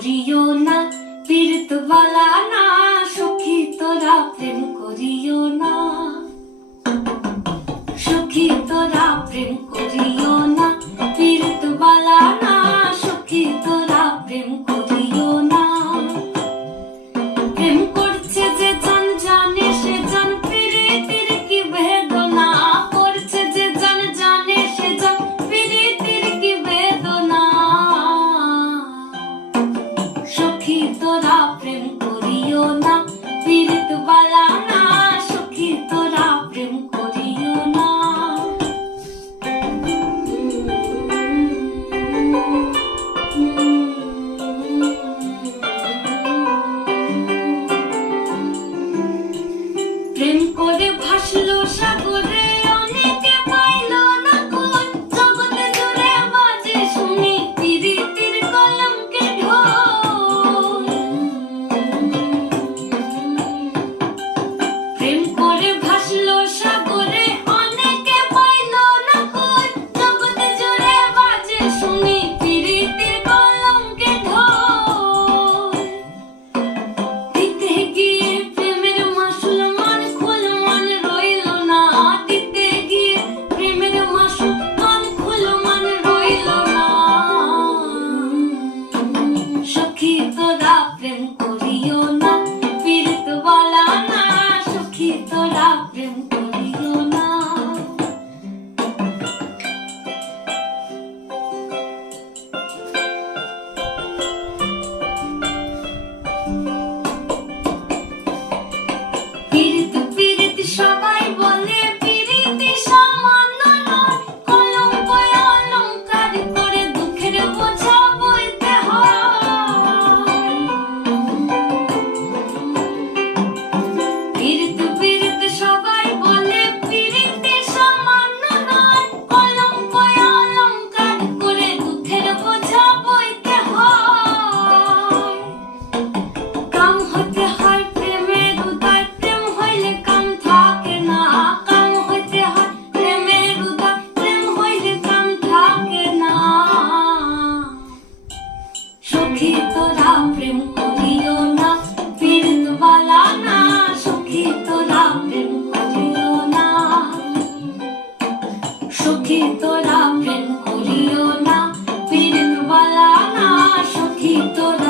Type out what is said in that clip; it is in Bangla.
করিও না পীড়িত বালা না সখী তোরা প্রেম করিও না। সখী তোরা প্রেম করিও না পীরের বালা না সখী তোরা